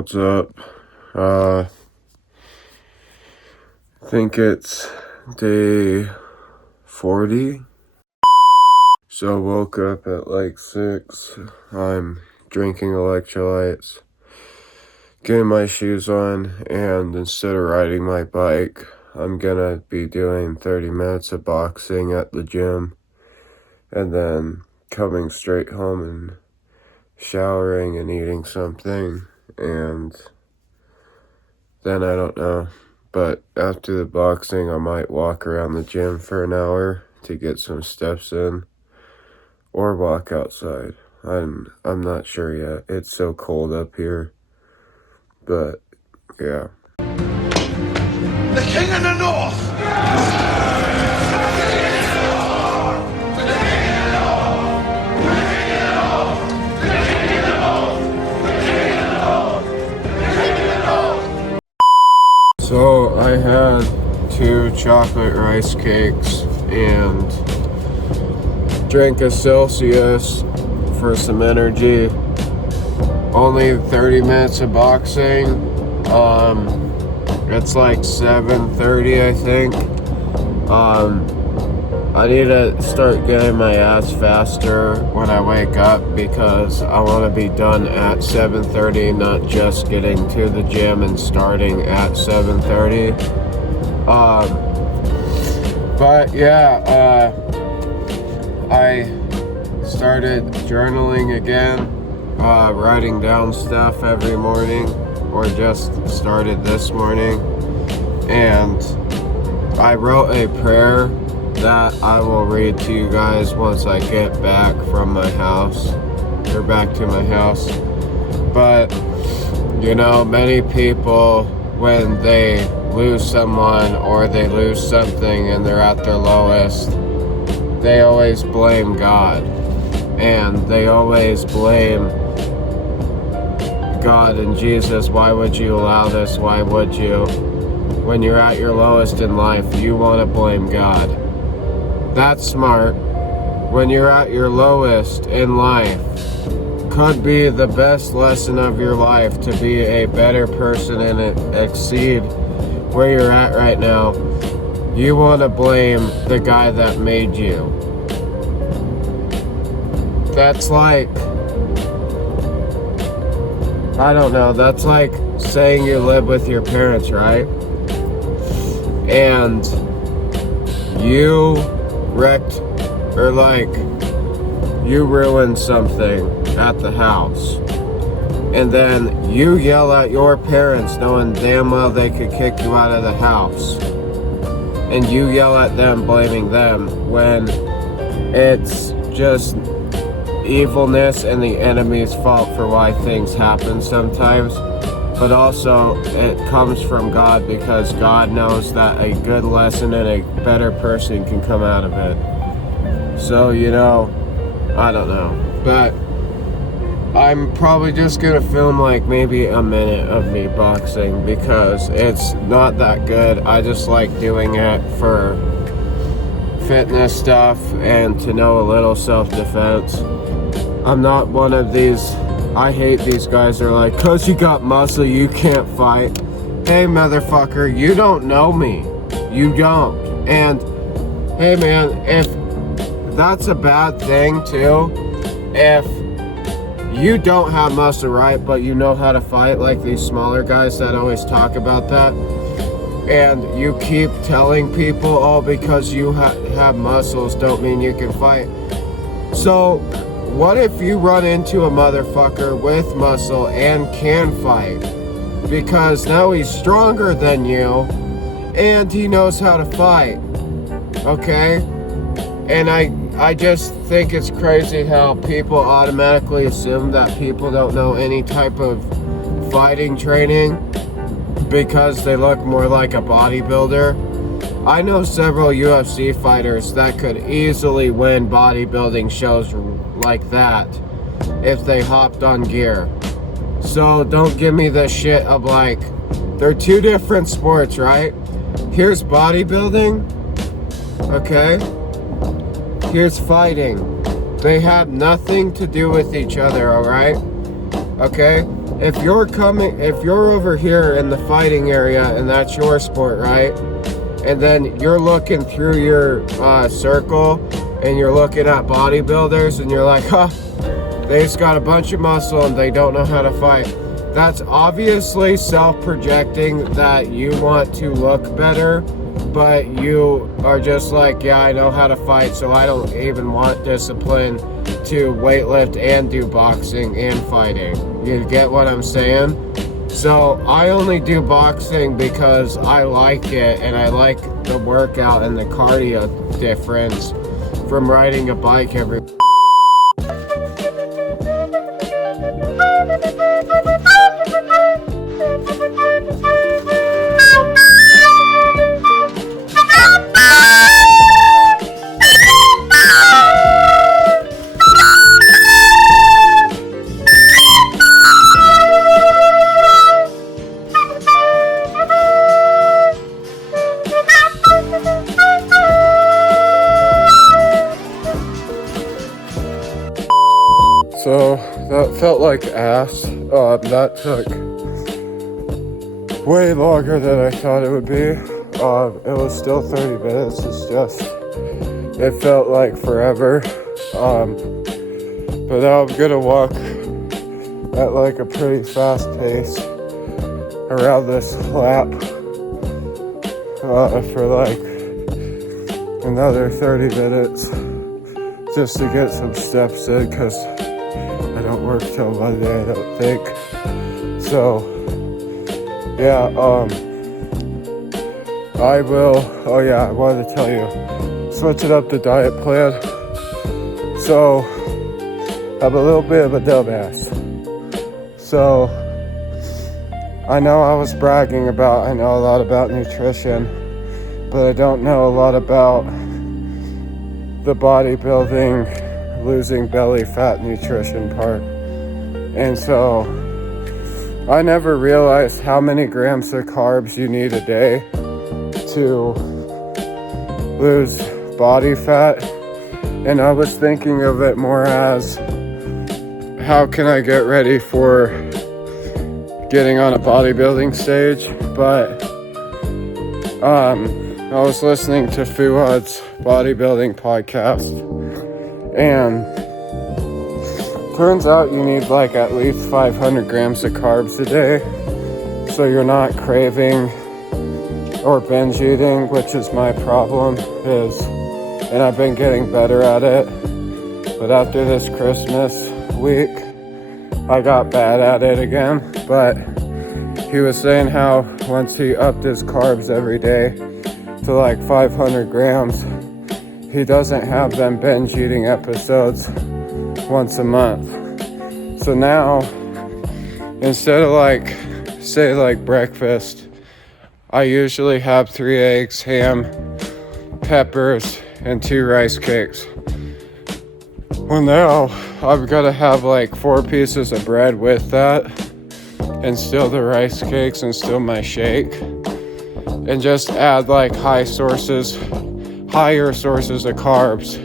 What's up? I think it's day 40. So woke up at like 6. I'm drinking electrolytes, getting my shoes on, and instead of riding my bike, I'm gonna be doing 30 minutes of boxing at the gym, and then coming straight home and showering and eating something, and then I don't know. But after the boxing, I might walk around the gym for an hour to get some steps in, or walk outside. I'm not sure yet. It's so cold up here. But yeah. The King of the North! So I had 2 chocolate rice cakes and drank a Celsius for some energy. Only 30 minutes of boxing. It's like 7:30, I think. I need to start getting my ass faster when I wake up because I want to be done at 7:30, not just getting to the gym and starting at 7:30. But yeah, I started journaling again, writing down stuff every morning, or just started this morning, and I wrote a prayer that I will read to you guys once I get back from my house, or back to my house. But, you know, many people, when they lose someone or they lose something and they're at their lowest, they always blame God. And they always blame God and Jesus. Why would you allow this? Why would you? When you're at your lowest in life, you want to blame God. That's smart. When you're at your lowest in life, could be the best lesson of your life to be a better person and exceed where you're at right now. You want to blame the guy that made you. That's like, I don't know, that's like saying you live with your parents, right? And you wrecked, or like, you ruined something at the house, and then you yell at your parents knowing damn well they could kick you out of the house, and you yell at them blaming them when it's just evilness and the enemy's fault for why things happen sometimes. But also it comes from God, because God knows that a good lesson and a better person can come out of it. So, you know, I don't know. But I'm probably just gonna film like maybe a minute of me boxing, because it's not that good. I just like doing it for fitness stuff and to know a little self-defense. I'm not one of these, I hate these guys that are like, 'cause you got muscle, you can't fight. Hey, motherfucker, you don't know me. You don't. And, hey, man, if that's a bad thing, too, if you don't have muscle, right, but you know how to fight, like these smaller guys that always talk about that, and you keep telling people, oh, because you have muscles don't mean you can fight. So, what if you run into a motherfucker with muscle and can fight? Because now he's stronger than you and he knows how to fight. Okay? And I just think it's crazy how people automatically assume that people don't know any type of fighting training because they look more like a bodybuilder. I know several UFC fighters that could easily win bodybuilding shows like that if they hopped on gear. So don't give me the shit of like, they're 2 different sports, right? Here's bodybuilding, okay? Here's fighting. They have nothing to do with each other, alright? Okay? if you're over here in the fighting area and that's your sport, right? And then you're looking through your circle and you're looking at bodybuilders and you're like, huh, they just got a bunch of muscle and they don't know how to fight. That's obviously self-projecting that you want to look better, but you are just like, yeah, I know how to fight, so I don't even want discipline to weightlift and do boxing and fighting. You get what I'm saying? So I only do boxing because I like it and I like the workout and the cardio difference from riding a bike every. So that felt like ass. That took way longer than I thought it would be. It was still 30 minutes. It's just, it felt like forever. But now I'm gonna walk at like a pretty fast pace around this lap for like another 30 minutes just to get some steps in, because I don't work till Monday, I don't think. So, yeah, I wanted to tell you, switching up the diet plan. So, I'm a little bit of a dumbass. So, I know I was bragging about, I know a lot about nutrition, but I don't know a lot about the bodybuilding, losing belly fat nutrition part. And so I never realized how many grams of carbs you need a day to lose body fat. And I was thinking of it more as, how can I get ready for getting on a bodybuilding stage? But I was listening to Fuad's bodybuilding podcast, and turns out you need like at least 500 grams of carbs a day, so you're not craving or binge eating, which is my problem, and I've been getting better at it, but after this Christmas week I got bad at it again. But he was saying how once he upped his carbs every day to like 500 grams, he doesn't have them binge eating episodes once a month. So now, instead of like, say like breakfast, I usually have 3 eggs, ham, peppers, and 2 rice cakes. Well, now I've got to have like 4 pieces of bread with that, and still the rice cakes, and still my shake, and just add like higher sources of carbs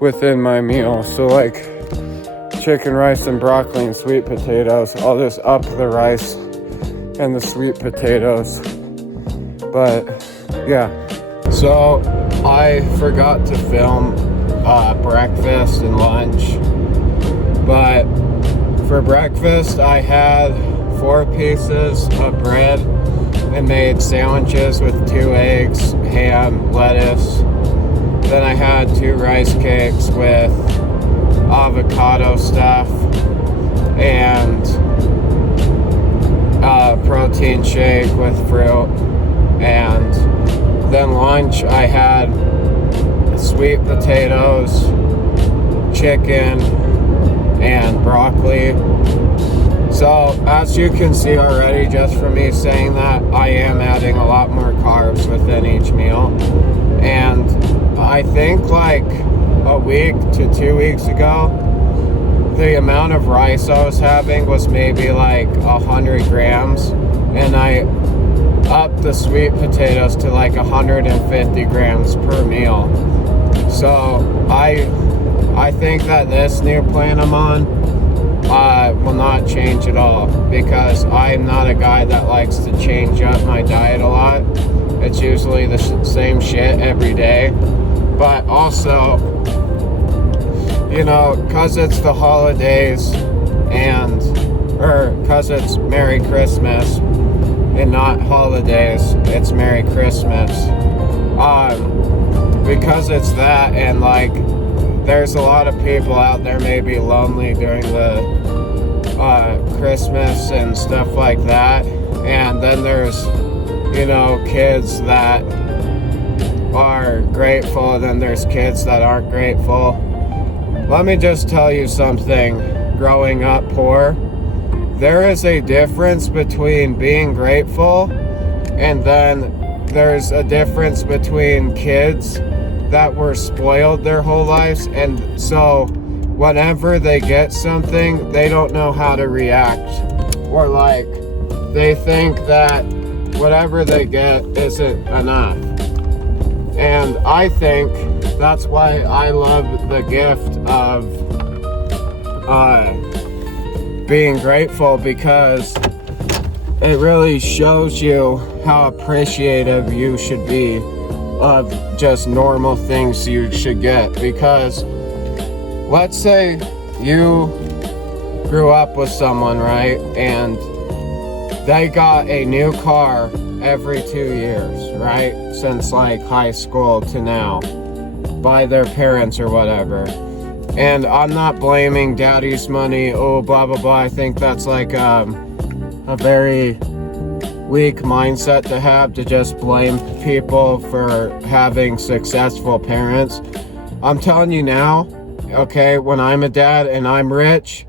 within my meal. So like chicken, rice, and broccoli and sweet potatoes, I'll just up the rice and the sweet potatoes. But yeah, so I forgot to film breakfast and lunch, but for breakfast I had 4 pieces of bread and made sandwiches with 2 eggs, ham, lettuce. Then I had 2 rice cakes with avocado stuff and a protein shake with fruit. And then lunch I had sweet potatoes, chicken, and broccoli. So as you can see already, just from me saying that, I am adding a lot more carbs within each meal. And I think like a week to 2 weeks ago, the amount of rice I was having was maybe like 100 grams, and I upped the sweet potatoes to like 150 grams per meal. So I think that this new plan I'm on will not change at all, because I'm not a guy that likes to change up my diet a lot. It's usually the same shit every day. But also, you know, because it's the holidays because it's Merry Christmas and not holidays, it's Merry Christmas. Because it's that, and like, there's a lot of people out there maybe lonely during the Christmas and stuff like that. And then there's, you know, kids that are grateful, and then there's kids that aren't grateful. Let me just tell you something. Growing up poor, there is a difference between being grateful, and then there's a difference between kids that were spoiled their whole lives, and so whenever they get something, they don't know how to react, or like, they think that whatever they get isn't enough. And I think that's why I love the gift of being grateful, because it really shows you how appreciative you should be of just normal things you should get. Because let's say you grew up with someone, right, and they got a new car every 2 years, right, since like high school to now, by their parents or whatever. And I'm not blaming daddy's money, oh blah blah blah. I think that's like a very weak mindset to have, to just blame people for having successful parents. I'm telling you now, okay, when I'm a dad and I'm rich,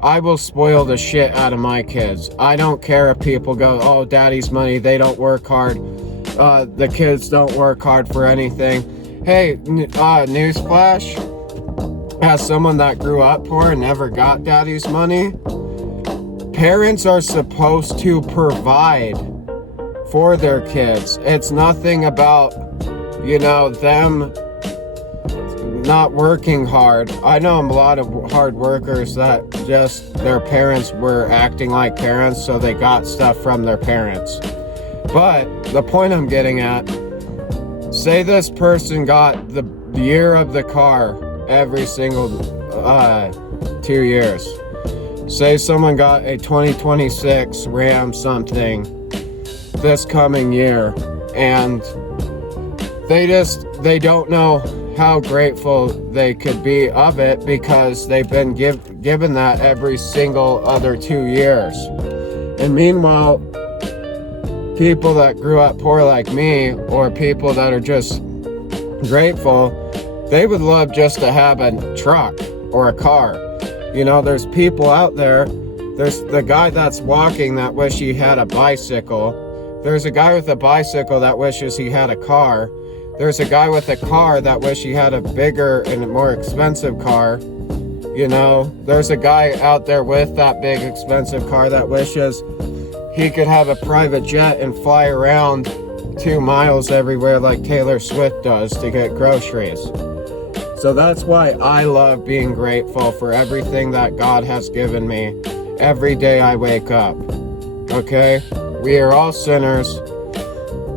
I will spoil the shit out of my kids. I don't care if people go, oh, daddy's money, they don't work hard. The kids don't work hard for anything. Hey, newsflash, as someone that grew up poor and never got daddy's money, parents are supposed to provide for their kids. It's nothing about, you know, them not working hard. I know a lot of hard workers that just their parents were acting like parents, so they got stuff from their parents. But the point I'm getting at, say this person got the year of the car every single 2 years. Say someone got a 2026 Ram something this coming year, and they don't know how grateful they could be of it, because they've been given that every single other 2 years. And meanwhile, people that grew up poor like me, or people that are just grateful, they would love just to have a truck or a car. You know, there's people out there. There's the guy that's walking that wish he had a bicycle. There's a guy with a bicycle that wishes he had a car. There's a guy with a car that wish he had a bigger and more expensive car. You know, there's a guy out there with that big expensive car that wishes he could have a private jet and fly around 2 miles everywhere like Taylor Swift does to get groceries. So that's why I love being grateful for everything that God has given me every day I wake up. Okay? We are all sinners,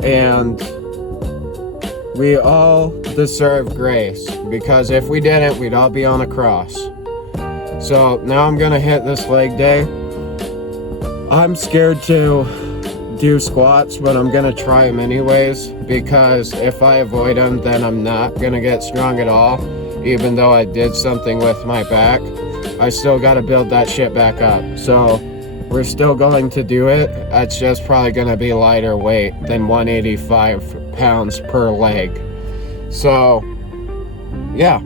and we all deserve grace, because if we didn't, we'd all be on a cross. So now I'm gonna hit this leg day. I'm scared to do squats, but I'm gonna try them anyways, because if I avoid them, then I'm not gonna get strong at all. Even though I did something with my back, I still gotta build that shit back up. So we're still going to do it. It's just probably gonna be lighter weight than 185 pounds per leg. So yeah,